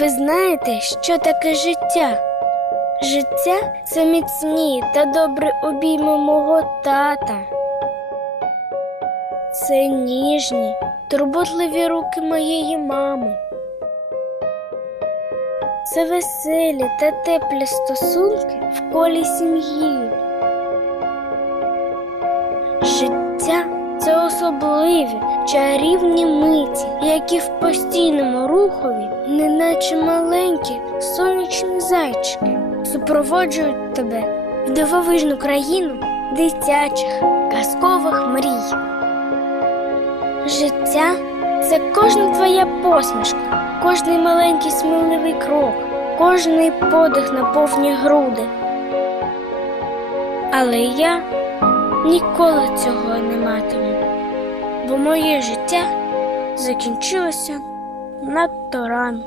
Ви знаєте, що таке життя? Життя це міцні та добрі обійми мого тата. Це ніжні, турботливі руки моєї мами. Це веселі та теплі стосунки в колі сім'ї. Життя це особливі чарівні миті, які в постійному рухові, неначе маленькі сонячні зайчики, супроводжують тебе в дивовижну країну дитячих казкових мрій. Життя це кожна твоя посмішка, кожний маленький сміливий крок, кожний подих на повні груди. Але я ніколи цього не матиму, бо моє життя закінчилося надто рано.